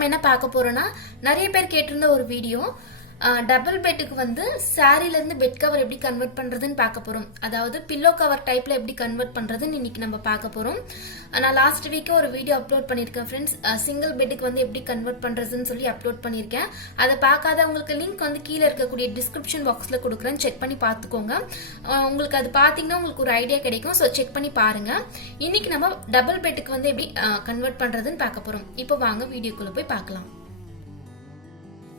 நம்ம என்ன பார்க்க போறோம்னா நிறைய பேர் கேட்டிருந்த ஒரு வீடியோ டபுள் பெட்டுக்கு வந்து சாரில இருந்து பெட் கவர் எப்படி கன்வெர்ட் பண்றதுன்னு பார்க்க போறோம். அதாவது பில்லோ கவர் டைப்ல எப்படி கன்வெர்ட் பண்றதுன்னு இன்னைக்கு நம்ம பார்க்க போறோம். நான் லாஸ்ட் வீக் ஒரு வீடியோ அப்லோட் பண்ணிருக்கேன் ஃப்ரெண்ட்ஸ். சிங்கிள் பெட்டுக்கு வந்து எப்படி கன்வெர்ட் பண்றதுன்னு சொல்லி அப்லோட் பண்ணிருக்கேன். அதை பார்க்காதவங்களுக்கு லிங்க் வந்து கீழே இருக்கக்கூடிய டிஸ்கிரிப்ஷன் பாக்ஸ்ல கொடுக்குறேன், செக் பண்ணி பார்த்துக்கோங்க. உங்களுக்கு அது பாத்தீங்கன்னா உங்களுக்கு ஒரு ஐடியா கிடைக்கும். ஸோ செக் பண்ணி பாருங்க. இன்னைக்கு நம்ம டபுள் பெட்டுக்கு வந்து எப்படி கன்வெர்ட் பண்றதுன்னு பார்க்க போறோம். இப்போ வாங்க வீடியோக்குள்ள போய் பார்க்கலாம்.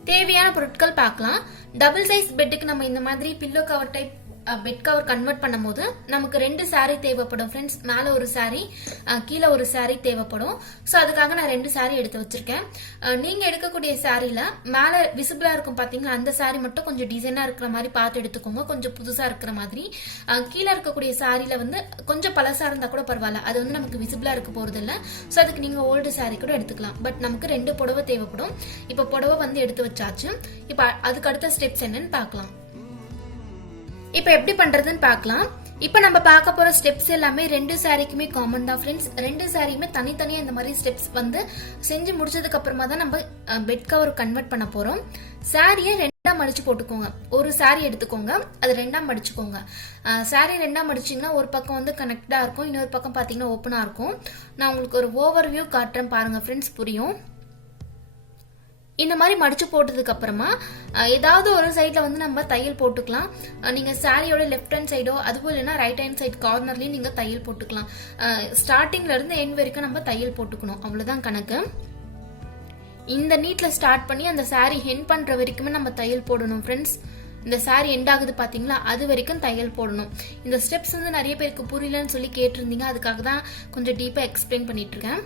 தேவையான பொருட்கள் பார்க்கலாம். டபுள் சைஸ் பெட்டுக்கு நம்ம இந்த மாதிரி pillow cover type bed cover convert பண்ணும் போது நமக்கு 2 சாரி தேவைப்படும் ஃப்ரெண்ட்ஸ். மேல ஒரு சாரி, கீழே ஒரு சாரி தேவைப்படும். ஸோ அதுக்காக நான் 2 சாரி எடுத்து வச்சிருக்கேன். நீங்க எடுக்கக்கூடிய சாரியில மேல விசிபிளா இருக்கும் பாத்தீங்களா, அந்த சாரி மட்டும் கொஞ்சம் டிசைனா இருக்கிற மாதிரி பார்த்து எடுத்துக்கோங்க, கொஞ்சம் புதுசா இருக்கிற மாதிரி. கீழே இருக்கக்கூடிய சாரியில வந்து கொஞ்சம் பழசா இருந்தா கூட பரவாயில்ல, அது வந்து நமக்கு விசிபிளா இருக்க போறது இல்ல. ஸோ அதுக்கு நீங்க ஓல்டு சாரி கூட எடுத்துக்கலாம். பட் நமக்கு 2 புடவை தேவைப்படும். இப்ப புடவை வந்து எடுத்து வச்சாச்சு. இப்ப அதுக்கு அடுத்த ஸ்டெப்ஸ் என்னன்னு பார்க்கலாம். இப்ப எப்படி பண்றதுன்னு பார்க்கலாம். இப்ப நம்ம பார்க்க போற ஸ்டெப்ஸ் எல்லாமே 2 சாரிக்குமே காமன் தான் ஃப்ரெண்ட்ஸ். 2 சாரியுமே தனித்தனியா இந்த மாதிரி ஸ்டெப்ஸ் வந்து செஞ்சு முடிச்சதுக்கு அப்புறமா தான் நம்ம பெட் கவர் கன்வெர்ட் பண்ண போறோம். சாரியை 2ஆ மடிச்சு போட்டுக்கோங்க. ஒரு சாரி எடுத்துக்கோங்க, அது 2ஆ மடிச்சுக்கோங்க. சாரி 2ஆ மடிச்சீங்கன்னா ஒரு பக்கம் வந்து கனெக்டா இருக்கும், இன்னொரு பக்கம் பாத்தீங்கன்னா ஓப்பனா இருக்கும். நான் உங்களுக்கு ஒரு ஓவர் வியூ காட்டுறேன் பாருங்க ஃப்ரெண்ட்ஸ், புரியும். இந்த மாதிரி மடிச்சு போட்டதுக்கு அப்புறமா ஏதாவது ஒரு சைட்ல வந்து நம்ம தையல் போட்டுக்கலாம். நீங்க சாரியோட லெஃப்ட் ஹேண்ட் சைடோ அதுவும் இல்லைன்னா ரைட் ஹேண்ட் சைட் கார்னர்லயும் நீங்க தையல் போட்டுக்கலாம். ஸ்டார்டிங்ல இருந்து எண்ட் வரைக்கும் நம்ம தையல் போட்டுக்கணும், அவ்வளவுதான் கணக்கு. இந்த நீட்ல ஸ்டார்ட் பண்ணி அந்த சாரி ஹெண்ட் பண்ற வரைக்குமே நம்ம தையல் போடணும் ஃப்ரெண்ட்ஸ். இந்த சாரி எண்ட் ஆகுது பாத்தீங்களா, அது வரைக்கும் தையல் போடணும். இந்த ஸ்டெப்ஸ் வந்து நிறைய பேருக்கு புரியலன்னு சொல்லி கேட்டிருந்தீங்க, அதுக்காக தான் கொஞ்சம் டீப்பா எக்ஸ்பிளைன் பண்ணிட்டு இருக்கேன்.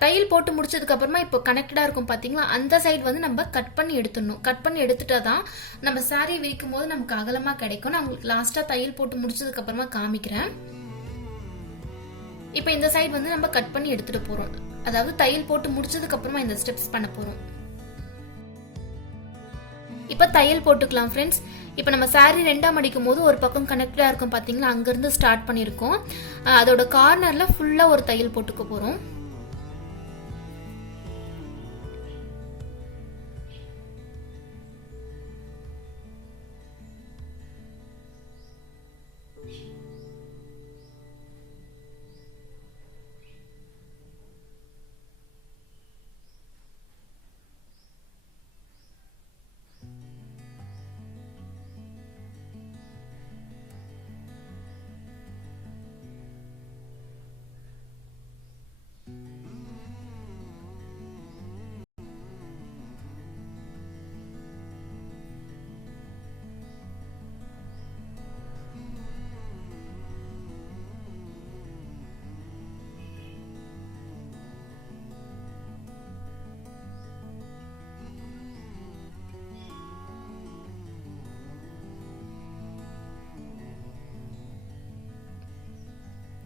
தையல் போட்டு முடிச்சதுக்கு அப்புறமா இப்போ கனெக்டடா இருக்கும் பாத்தீங்களா, அந்த சைடு வந்து நம்ம கட் பண்ணி எடுத்துடணும். கட் பண்ணி எடுத்துட்டாதான் நம்ம சாரி விரிக்கும் போது நமக்கு அகலமா கிடைக்கும். நான் உங்களுக்கு லாஸ்டா தையல் போட்டு முடிச்சதுக்கு அப்புறமா காமிக்கிறேன். இப்போ இந்த சைடு வந்து நம்ம கட் பண்ணி எடுத்துட்டு போறோம். அதாவது தையல் போட்டு முடிச்சதுக்கு அப்புறமா இந்த ஸ்டெப்ஸ் பண்ண போறோம். இப்ப தையல் போட்டுக்கலாம் ஃப்ரெண்ட்ஸ். இப்ப நம்ம சாரி 2ஆ மடிக்கும் போது ஒரு பக்கம் கனெக்டடா இருக்கும் பாத்தீங்களா, அங்க இருந்து ஸ்டார்ட் பண்ணிருக்கோம். அதோட கார்னர்ல ஃபுல்லா ஒரு தையல் போட்டுக்க போறோம்.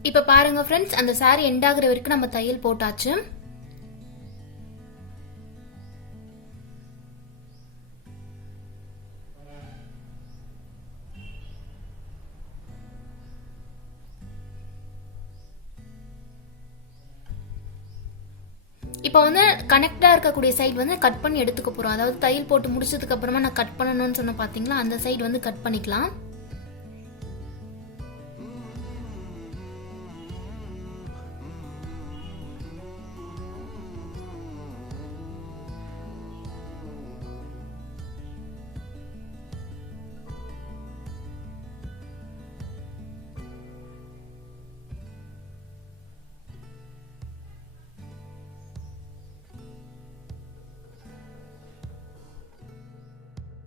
இப்ப பாருங்க ஃப்ரெண்ட்ஸ், அந்த சாரி எண்ட் ஆகுற வரைக்கும் நம்ம தையல் போட்டாச்சு. இப்போ வந்து கனெக்டா இருக்கக்கூடிய சைடு வந்து கட் பண்ணி எடுத்துக்க போறோம். அதாவது தையல் போட்டு முடிச்சதுக்கு அப்புறமா நான் கட் பண்ணணும்னு சொன்ன பாத்தீங்களா, அந்த சைடு வந்து கட் பண்ணிக்கலாம்.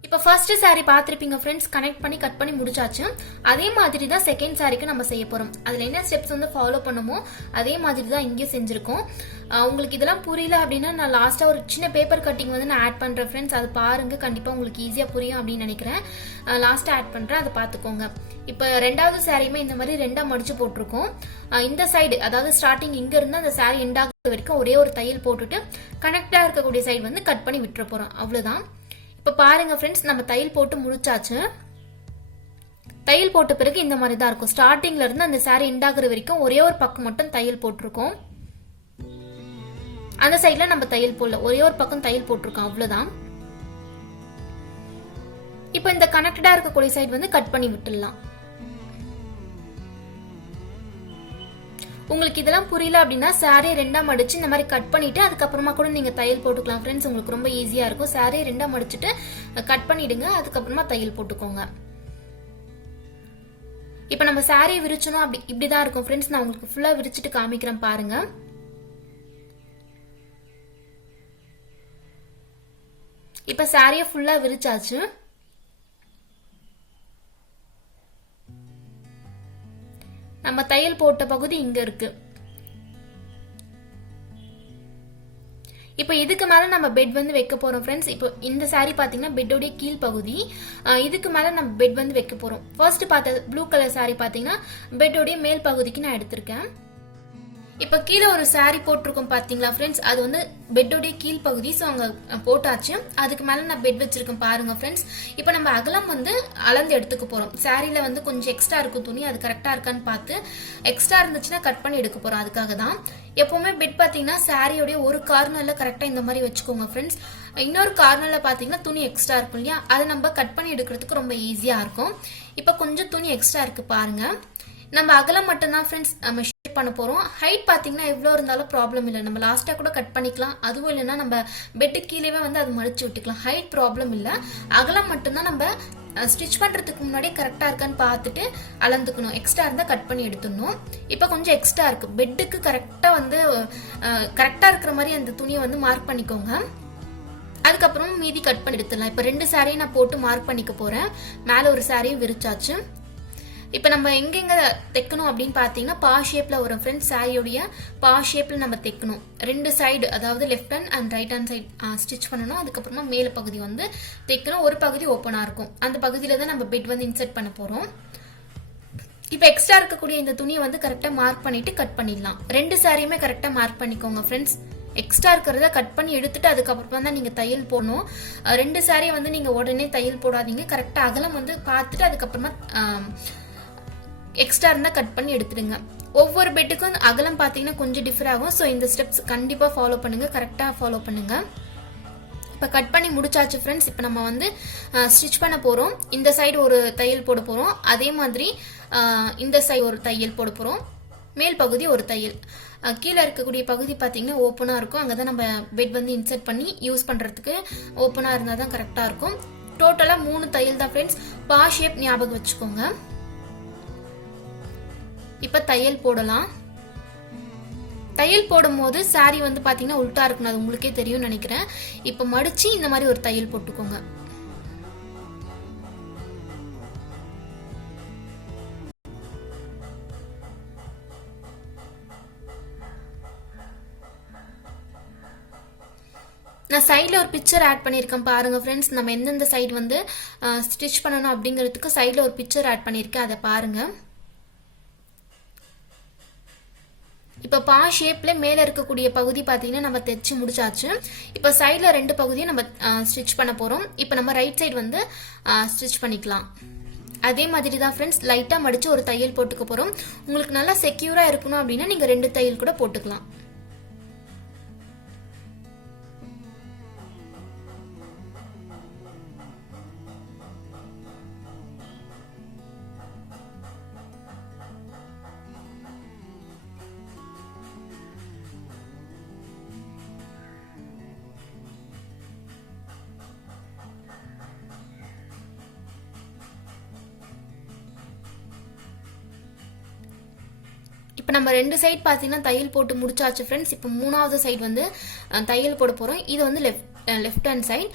இப்போ ஃபர்ஸ்ட் சாரி பார்த்திருப்பீங்க ஃப்ரெண்ட்ஸ், கனெக்ட் பண்ணி கட் பண்ணி முடிச்சாச்சு. அதே மாதிரி தான் செகண்ட் சாரிக்கு நம்ம செய்ய போறோம். அதுல என்ன ஸ்டெப்ஸ் வந்து ஃபாலோ பண்ணுமோ அதே மாதிரி தான் இங்கேயும் செஞ்சிருக்கோம். உங்களுக்கு இதெல்லாம் புரியல அப்படின்னா நான் லாஸ்டா ஒரு சின்ன பேப்பர் கட்டிங் வந்து நான் ஆட் பண்றேன் ஃப்ரெண்ட்ஸ். அது பாருங்க, கண்டிப்பா உங்களுக்கு ஈஸியா புரியும் அப்படின்னு நினைக்கிறேன். லாஸ்டா ஆட் பண்றேன், அதை பாத்துக்கோங்க. இப்ப 2வது சாரியுமே இந்த மாதிரி 2ஆ மடிச்சு போட்டிருக்கோம். இந்த சைடு அதாவது ஸ்டார்டிங் இங்க இருந்து அந்த சாரி எண்ட் ஆகுற வரைக்கும் ஒரே ஒரு தையல் போட்டுட்டு கனெக்டா இருக்கக்கூடிய சைடு வந்து கட் பண்ணி விட்டுற போறோம், அவ்வளவுதான். இப்ப பாருங்க ஃப்ரெண்ட்ஸ், நம்ம தையல் போட்டு முடிச்சாச்சு. தையல் போட்ட பிறகு இந்த மாதிரி தான் இருக்கும். ஸ்டார்டிங்ல இருந்து அந்த சாரி எண்ட் ஆகுற வரைக்கும் ஒரே ஒரு பக்கம் மட்டும் தையல் போட்டிருக்கோம். அந்த சைட்ல நம்ம தையல் போடல, ஒரே ஒரு பக்கம் தையல் போட்டிருக்கோம், அவ்வளவுதான். இப்போ இந்த கனெக்டடா இருக்கக்கூடிய சைடு வந்து கட் பண்ணி விட்டுடலாம். உங்களுக்கு இதெல்லாம் புரியல அப்படின்னா சாரீ ரெண்டா மடிச்சு இந்த மாதிரி கட் பண்ணிட்டு அதுக்கப்புறமா கூட நீங்க தையல் போட்டுக்கலாம் ஃப்ரெண்ட்ஸ். உங்களுக்கு ரொம்ப ஈஸியா இருக்கும். சாரீ ரெண்டா மடிச்சுட்டு கட் பண்ணிடுங்க, அதுக்கப்புறமா தையல் போட்டுக்கோங்க. இப்ப நம்ம சாரியை விரிச்சணும் அப்படி இப்படிதான் இருக்கும் ஃப்ரெண்ட்ஸ். நான் உங்களுக்கு ஃபுல்லா விரிச்சிட்டு காமிக்கிறேன் பாருங்க. இப்ப சாரியை ஃபுல்லா விரிச்சாச்சு. நம்ம தையல் போட்ட பகுதி இங்க இருக்கு. இப்போ இதுக்கு மேல நம்ம பெட் வந்து வைக்க போறோம் ஃப்ரெண்ட்ஸ். இப்போ இந்த சாரி பாத்தீங்கன்னா பெட்டோடைய கீழ் பகுதி, இதுக்கு மேல நம்ம பெட் வந்து வைக்க போறோம். ஃபர்ஸ்ட் பார்த்த ப்ளூ கலர் சாரி பாத்தீங்கன்னா பெட்டோடைய மேல் பகுதிக்கு நான் எடுத்திருக்கேன். இப்ப கீழே ஒரு சாரி போட்டிருக்கோம் பாத்தீங்களா ஃப்ரெண்ட்ஸ், அது வந்து பெட்டோடைய கீழ் பகுதி. ஸோ அங்க போட்டாச்சு. அதுக்கு மேல நான் பெட் வச்சிருக்கேன் பாருங்க ஃப்ரெண்ட்ஸ். இப்போ நம்ம அகலம் வந்து அளந்து எடுத்துக்க போறோம். சாரியில வந்து கொஞ்சம் எக்ஸ்ட்ரா இருக்கும் துணி, அது கரெக்டா இருக்கான்னு பார்த்து எக்ஸ்ட்ரா இருந்துச்சுன்னா கட் பண்ணி எடுக்க போறோம். அதுக்காக தான் எப்பவுமே பெட் பாத்தீங்கன்னா சாரியோடைய ஒரு கார்னர்ல கரெக்டா இந்த மாதிரி வச்சுக்கோங்க ஃப்ரெண்ட்ஸ். இன்னொரு கார்னர்ல பாத்தீங்கன்னா துணி எக்ஸ்ட்ரா இருக்கும் இல்லையா, அதை நம்ம கட் பண்ணி எடுக்கிறதுக்கு ரொம்ப ஈஸியா இருக்கும். இப்ப கொஞ்சம் துணி எக்ஸ்ட்ரா இருக்கு பாருங்க. நம்ம அகலம் மட்டும்தான் ஃப்ரெண்ட்ஸ் நம்ம ஷேப் பண்ண போறோம். ஹைட் பாத்தீங்கன்னா எவ்வளவு இருந்தாலும் ப்ராப்ளம் இல்லை, நம்ம லாஸ்டா கூட கட் பண்ணிக்கலாம். அதுவும் இல்லைன்னா நம்ம பெட்டு கீழே வந்து அது மடிச்சு விட்டுக்கலாம். ஹைட் ப்ராப்ளம் இல்லை, அகலம் மட்டும்தான் நம்ம ஸ்டிச் பண்றதுக்கு முன்னாடியே கரெக்டா இருக்கான்னு பார்த்துட்டு அளந்துக்கணும். எக்ஸ்ட்ரா இருந்தா கட் பண்ணி எடுத்துடணும். இப்ப கொஞ்சம் எக்ஸ்ட்ரா இருக்கு, பெட்டுக்கு கரெக்டா வந்து கரெக்டா இருக்கிற மாதிரி அந்த துணியை வந்து மார்க் பண்ணிக்கோங்க. அதுக்கப்புறம் மீதி கட் பண்ணி எடுத்துடலாம். இப்ப 2 சாரியும் நான் போட்டு மார்க் பண்ணிக்க போறேன். மேல ஒரு சாரியும் விரிச்சாச்சு. இப்ப நம்ம எங்கெங்க தைக்கணும் அப்படின்னு பாத்தீங்கன்னா பா ஷேப்ல வரும் ஃப்ரெண்ட்ஸ். சாரியோடைய பா ஷேப்ல நம்ம தைக்கணும். 2 சைடு, அதாவது left hand and right hand side stitch பண்ணணும். அதுக்கப்புறமா மேல பகுதி வந்து தைக்கணும். ஒரு பகுதி ஓப்பனா இருக்கும், அந்த பகுதியில தான் நம்ம பெட் வந்து இன்சர்ட் பண்ண போறோம். இப்ப எக்ஸ்ட்ரா இருக்கக்கூடிய இந்த துணியை வந்து கரெக்டா மார்க் பண்ணிட்டு கட் பண்ணிடலாம். 2 சாரியுமே கரெக்டா மார்க் பண்ணிக்கோங்க ஃப்ரெண்ட்ஸ். எக்ஸ்ட்ரா இருக்கிறத கட் பண்ணி எடுத்துட்டு அதுக்கப்புறம் தான் நீங்க தையல் போடணும். 2 சாரியை வந்து நீங்க உடனே தையல் போடாதீங்க. கரெக்டா அகலம் வந்து பார்த்துட்டு அதுக்கப்புறமா எக்ஸ்ட்ரா இருந்தா கட் பண்ணி எடுத்துடுங்க. ஒவ்வொரு பெட்டுக்கும் அகலம் பாத்தீங்கன்னா கொஞ்சம் டிஃபர் ஆகும். ஸோ இந்த ஸ்டெப்ஸ் கண்டிப்பா ஃபாலோ பண்ணுங்க, கரெக்டா ஃபாலோ பண்ணுங்க. இப்ப கட் பண்ணி முடிச்சாச்சு ஃப்ரெண்ட்ஸ். இப்ப நம்ம வந்து ஸ்டிச் பண்ண போறோம். இந்த சைடு ஒரு தையல் போட போறோம், அதே மாதிரி இந்த சைடு ஒரு தையல் போட போறோம். மேல் பகுதி ஒரு தையல். கீழே இருக்கக்கூடிய பகுதி பாத்தீங்கன்னா ஓப்பனா இருக்கும். அங்கதான் நம்ம பெட் வந்து இன்சர்ட் பண்ணி யூஸ் பண்றதுக்கு ஓப்பனா இருந்தா தான் கரெக்டா இருக்கும். டோட்டலா 3 தையல் தான் ஃப்ரெண்ட்ஸ். பா ஷேப் ஞாபகம் வச்சுக்கோங்க. இப்ப தையல் போடலாம். தையல் போடும் போது சாரி வந்து பாத்தீங்கன்னா உல்டா இருக்கணும், அது உங்களுக்கே தெரியும் நினைக்கிறேன். இப்ப மடிச்சு இந்த மாதிரி ஒரு தையல் போட்டுக்கோங்க. நான் சைட்ல ஒரு பிக்சர் ஆட் பண்ணிருக்கேன் பாருங்க ஃப்ரெண்ட்ஸ். நம்ம எந்தெந்த சைடு வந்து ஸ்டிச் பண்ணணும் அப்படிங்கிறதுக்கு சைட்ல ஒரு பிக்சர் ஆட் பண்ணிருக்கேன், அதை பாருங்க. இப்ப பா ஷேப்ல மேல இருக்கக்கூடிய பகுதி பாத்தீங்கன்னா நம்ம தைச்சு முடிச்சாச்சு. இப்ப சைட்ல 2 பகுதியும் நம்ம ஸ்டிச் பண்ண போறோம். இப்ப நம்ம ரைட் சைடு வந்து ஸ்டிச் பண்ணிக்கலாம். அதே மாதிரி தான் ஃப்ரெண்ட்ஸ், லைட்டா மடிச்சு ஒரு தையல் போட்டுக்க போறோம். உங்களுக்கு நல்லா செக்யூரா இருக்கணும் அப்படின்னா நீங்க 2 தையல் கூட போட்டுக்கலாம். இப்போ நம்ம 2 சைடு பார்த்தீங்கன்னா தையல் போட்டு முடிச்சாச்சு ஃப்ரெண்ட்ஸ். இப்போ 3வது சைடு வந்து தையல் போட போறோம். இது வந்து லெஃப்ட் ஹேண்ட் சைடு.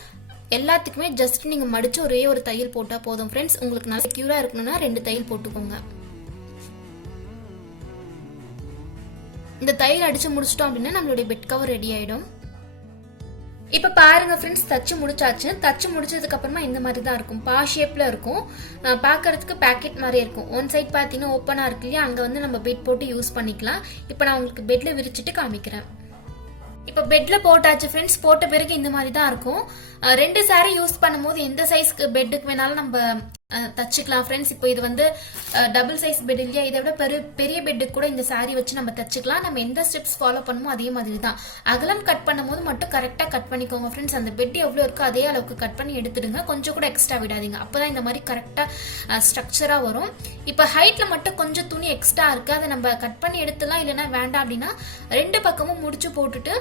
எல்லாத்துக்குமே ஜஸ்ட் நீங்க மடிச்சு ஒரே ஒரு தையல் போட்டா போதும் ஃப்ரெண்ட்ஸ். உங்களுக்கு நல்லா செக்யூரா இருக்கணும்னா 2 தையல் போட்டுக்கோங்க. இந்த தையல் அடிச்சு முடிச்சிட்டோம் அப்படின்னா நம்மளுடைய பெட் கவர் ரெடி ஆயிடும். இப்ப பாருங்க ஃப்ரெண்ட்ஸ், தச்சு முடிச்சாச்சு. தச்சு முடிச்சதுக்கு அப்புறமா இந்த மாதிரி தான் இருக்கும். பா ஷேப்ல இருக்கும். பாக்குறதுக்கு பேக்கெட் மாதிரி இருக்கும். ஒன் சைட் பாத்தீங்கன்னா ஓப்பனா இருக்கு இல்லையா, அங்க வந்து நம்ம பெட் போட்டு யூஸ் பண்ணிக்கலாம். இப்ப நான் உங்களுக்கு பெட்ல விரிச்சிட்டு காமிக்கிறேன். இப்ப பெட்ல போட்டாச்சு ஃப்ரெண்ட்ஸ். போட்ட பிறகு இந்த மாதிரி தான் இருக்கும். 2 சாரி யூஸ் பண்ணும்போது எந்த சைஸ்க்கு பெட்டுக்கு வேணாலும் நம்ம தச்சுக்கலாம் ஃப்ரெண்ட்ஸ். இப்போ இது வந்து டபுள் சைஸ் பெட் இல்லையா, இதை விட பெரிய பெட்டுக்கு கூட இந்த சாரி வச்சு நம்ம தச்சுக்கலாம். நம்ம எந்த ஸ்டெப்ஸ் ஃபாலோ பண்ணுமோ அதே மாதிரி தான். அகலம் கட் பண்ணும்போது மட்டும் கரெக்டாக கட் பண்ணிக்கோங்க ஃப்ரெண்ட்ஸ். அந்த பெட் எவ்வளோ இருக்கோ அதே அளவுக்கு கட் பண்ணி எடுத்துடுங்க, கொஞ்சம் கூட எக்ஸ்ட்ரா விடாதீங்க. அப்போதான் இந்த மாதிரி கரெக்டாக ஸ்ட்ரக்சராக வரும். இப்போ ஹைட்டில் மட்டும் கொஞ்சம் துணி எக்ஸ்ட்ரா இருக்குது, அதை நம்ம கட் பண்ணி எடுத்துலாம். இல்லைன்னா வேண்டாம் அப்படின்னா 2 பக்கமும் முடிச்சு போட்டுட்டு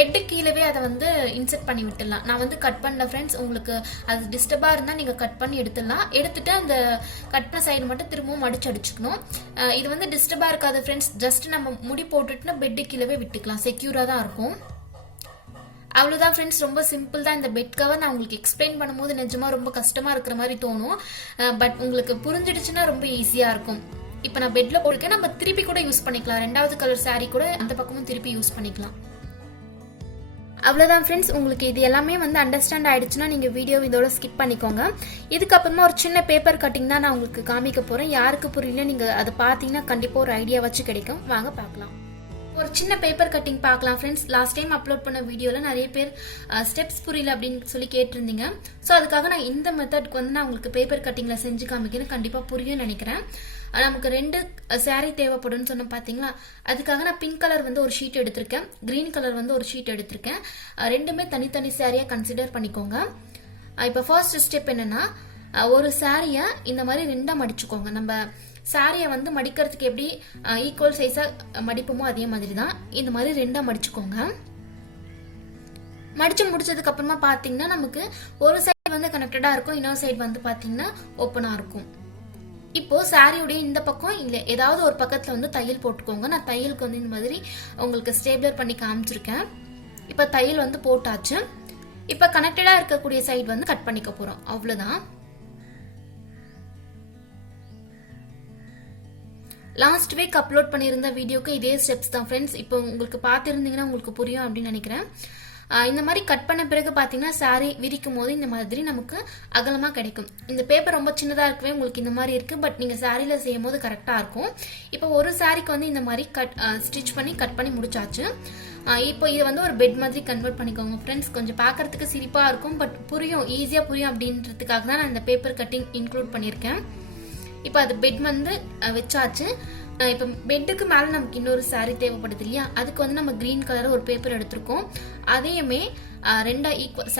பெட்டு கீழவே அதை வந்து இன்செர்ட் பண்ணி விட்டுடலாம். நான் வந்து கட் பண்ணல ஃப்ரெண்ட்ஸ், உங்களுக்கு அது டிஸ்டர்பாக இருந்தால் நீங்கள் கட் பண்ணி எடுத்துடலாம். எடுத்துட்டு அந்த கட் பண்ண சைடு மட்டும் திரும்பவும் மடிச்சு அடிச்சுக்கணும். இது வந்து டிஸ்டர்பா இருக்காது ஃப்ரெண்ட்ஸ். ஜஸ்ட் நம்ம முடி போட்டுட்டு பெட்டு கீழவே விட்டுக்கலாம், செக்யூரா தான் இருக்கும். அவ்வளோதான் ஃப்ரெண்ட்ஸ், ரொம்ப சிம்பிள் தான் இந்த பெட் கவர். நான் உங்களுக்கு எக்ஸ்பிளைன் பண்ணும்போது நிஜமா ரொம்ப கஷ்டமா இருக்கிற மாதிரி தோணும், பட் உங்களுக்கு புரிஞ்சிடுச்சுன்னா ரொம்ப ஈஸியா இருக்கும். இப்போ நான் பெட்ல போட்டுருக்கேன், நம்ம திருப்பி கூட யூஸ் பண்ணிக்கலாம். 2வது கலர் சாரி கூட அந்த பக்கமும் திருப்பி யூஸ் பண்ணிக்கலாம். அவ்வளோதான் ஃப்ரெண்ட்ஸ், உங்களுக்கு இது எல்லாமே வந்து அண்டர்ஸ்டாண்ட் ஆயிடுச்சுன்னா நீங்கள் வீடியோ இதோட ஸ்கிப் பண்ணிக்கோங்க. இதுக்கப்புறமா ஒரு சின்ன பேப்பர் கட்டிங் தான் நான் உங்களுக்கு காமிக்க போகிறேன். யாருக்கு புரியல நீங்கள் அதை பார்த்தீங்கன்னா கண்டிப்பாக ஒரு ஐடியா வச்சு கிடைக்கும். வாங்க பார்க்கலாம். ஒரு சின்ன பேப்பர் கட்டிங் பார்க்கலாம் ஃப்ரெண்ட்ஸ். லாஸ்ட் டைம் அப்லோட் பண்ண வீடியோவில் நிறைய பேர் ஸ்டெப்ஸ் புரியல அப்படின்னு சொல்லி கேட்டிருந்தீங்க. ஸோ அதுக்காக நான் இந்த மெத்தட்க்கு வந்து நான் உங்களுக்கு பேப்பர் கட்டிங்கில் செஞ்சு காமிக்கிறேன். கண்டிப்பாக புரியும் நினைக்கிறேன். நமக்கு 2 சாரீ தேவைப்படும்னு சொன்ன பார்த்தீங்களா, அதுக்காக நான் பிங்க் கலர் வந்து ஒரு ஷீட் எடுத்திருக்கேன், கிரீன் கலர் வந்து ஒரு ஷீட் எடுத்திருக்கேன். ரெண்டுமே தனித்தனி சாரியாக கன்சிடர் பண்ணிக்கோங்க. இப்போ ஃபர்ஸ்ட் ஸ்டெப் என்னன்னா, ஒரு சாரியை இந்த மாதிரி 2ஆக மடிச்சுக்கோங்க. நம்ம சாரியை வந்து மடிக்கிறதுக்கு எப்படி ஈக்குவல் சைஸாக மடிப்போமோ அதே மாதிரி தான் இந்த மாதிரி 2ஆக மடிச்சுக்கோங்க. மடிச்சு முடிச்சதுக்கு அப்புறமா பார்த்தீங்கன்னா நமக்கு ஒரு சைடு வந்து கனெக்டடாக இருக்கும், இன்னொரு சைடு வந்து பார்த்தீங்கன்னா ஓப்பனாக இருக்கும். இப்போ சாரியுடைய இந்த பக்கம் இல்லை ஏதாவது ஒரு பக்கத்தில் வந்து தையல் போட்டுக்கோங்க. நான் தையலுக்கு வந்து இந்த மாதிரி உங்களுக்கு ஸ்டேபிளர் பண்ணி காமிச்சிருக்கேன். இப்போ தையல் வந்து போட்டாச்சு. இப்போ கனெக்டடாக இருக்கக்கூடிய சைடு வந்து கட் பண்ணிக்க போகிறோம். அவ்வளோதான். லாஸ்ட் வீக் அப்லோட் பண்ணியிருந்த வீடியோக்கு இதே ஸ்டெப்ஸ் தான் ஃப்ரெண்ட்ஸ். இப்போ உங்களுக்கு பார்த்துருந்தீங்கன்னா உங்களுக்கு புரியும் அப்படின்னு நினைக்கிறேன். இந்த மாதிரி கட் பண்ண பிறகு பார்த்தீங்கன்னா சாரி விரிக்கும் போது இந்த மாதிரி நமக்கு அகலமாக கிடைக்கும். இந்த பேப்பர் ரொம்ப சின்னதாக இருக்கவே உங்களுக்கு இந்த மாதிரி இருக்குது, பட் நீங்கள் சாரியில் செய்யும் போது கரெக்டாக இருக்கும். இப்போ ஒரு சாரிக்கு வந்து இந்த மாதிரி ஸ்டிச் பண்ணி கட் பண்ணி முடிச்சாச்சு. இப்போ இதை வந்து ஒரு பெட் மாதிரி கன்வெர்ட் பண்ணிக்கோங்க ஃப்ரெண்ட்ஸ். கொஞ்சம் பார்க்கறதுக்கு சிரிப்பாக இருக்கும், பட் புரியும், ஈஸியாக புரியும் அப்படின்றதுக்காக தான் நான் இந்த பேப்பர் கட்டிங் இன்க்ளூட் பண்ணியிருக்கேன். இப்போ அது பெட் வந்து வச்சாச்சு. இப்போ பெட்டுக்கு மேலே நமக்கு இன்னொரு சாரீ தேவைப்படுது இல்லையா, அதுக்கு வந்து நம்ம கிரீன் கலர் ஒரு பேப்பர் எடுத்திருக்கோம். அதையுமே 2 ஈக்குவல்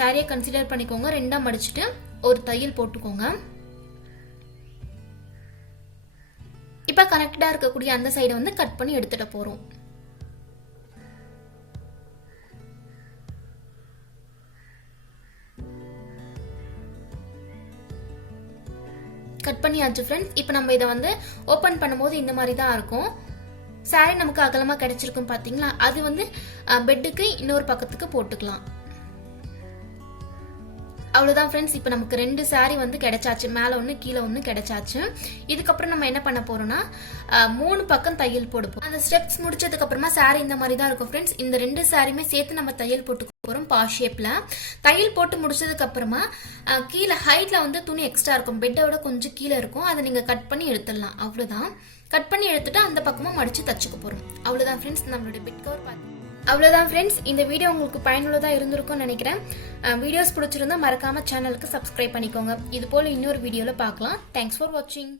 சாரியை கன்சிடர் பண்ணிக்கோங்க. 2ஆக மடிச்சுட்டு ஒரு தையல் போட்டுக்கோங்க. இப்போ கனெக்டடாக இருக்கக்கூடிய அந்த சைடை வந்து கட் பண்ணி எடுத்துட்டு போகிறோம். கட் பண்ணியாச்சு ஃப்ரெண்ட்ஸ். இப்போ நம்ம இதை வந்து ஓப்பன் பண்ணும்போது இந்த மாதிரி தான் இருக்கும். சாரி நமக்கு அகலமாக கிடைச்சிருக்கும் பார்த்தீங்களா, அது வந்து பெட்டுக்கு இன்னொரு பக்கத்துக்கு போட்டுக்கலாம். அவ்வளோதான் ஃப்ரெண்ட்ஸ். இப்போ நமக்கு 2 சாரி வந்து கிடைச்சாச்சு, மேலே ஒன்று கீழே ஒன்று கிடைச்சாச்சு. இதுக்கப்புறம் நம்ம என்ன பண்ண போறோம்னா 3 பக்கம் தையல் போடுவோம். அந்த ஸ்டெப்ஸ் முடிச்சதுக்கு அப்புறமா சாரி இந்த மாதிரி தான் இருக்கும் ஃப்ரெண்ட்ஸ். இந்த 2 சாரியுமே சேர்த்து நம்ம தையல் போட்டு போறோம் பா ஷேப்ல. தையல் போட்டு முடிச்சதுக்கு அப்புறமா கீழே ஹைட்ல வந்து துணி எக்ஸ்ட்ரா இருக்கும், பெட்டை விட கொஞ்சம் கீழே இருக்கும், அதை நீங்க கட் பண்ணி எடுத்துடலாம். அவ்வளவுதான். கட் பண்ணி எடுத்துட்டு அந்த பக்கமா மடிச்சு தச்சுக்க போறோம். அவ்வளவுதான் ஃப்ரெண்ட்ஸ், நம்மளுடைய பெட் கவர் பார்த்து. அவ்வளவுதான் ஃப்ரெண்ட்ஸ், இந்த வீடியோ உங்களுக்கு பயனுள்ளதா இருந்திருக்கும்னு நினைக்கிறேன். வீடியோஸ் பிடிச்சிருந்தா மறக்காம சேனலுக்கு சப்ஸ்கிரைப் பண்ணிக்கோங்க. இது போல இன்னொரு வீடியோல பார்க்கலாம். தேங்க்ஸ் ஃபார் வாட்சிங்.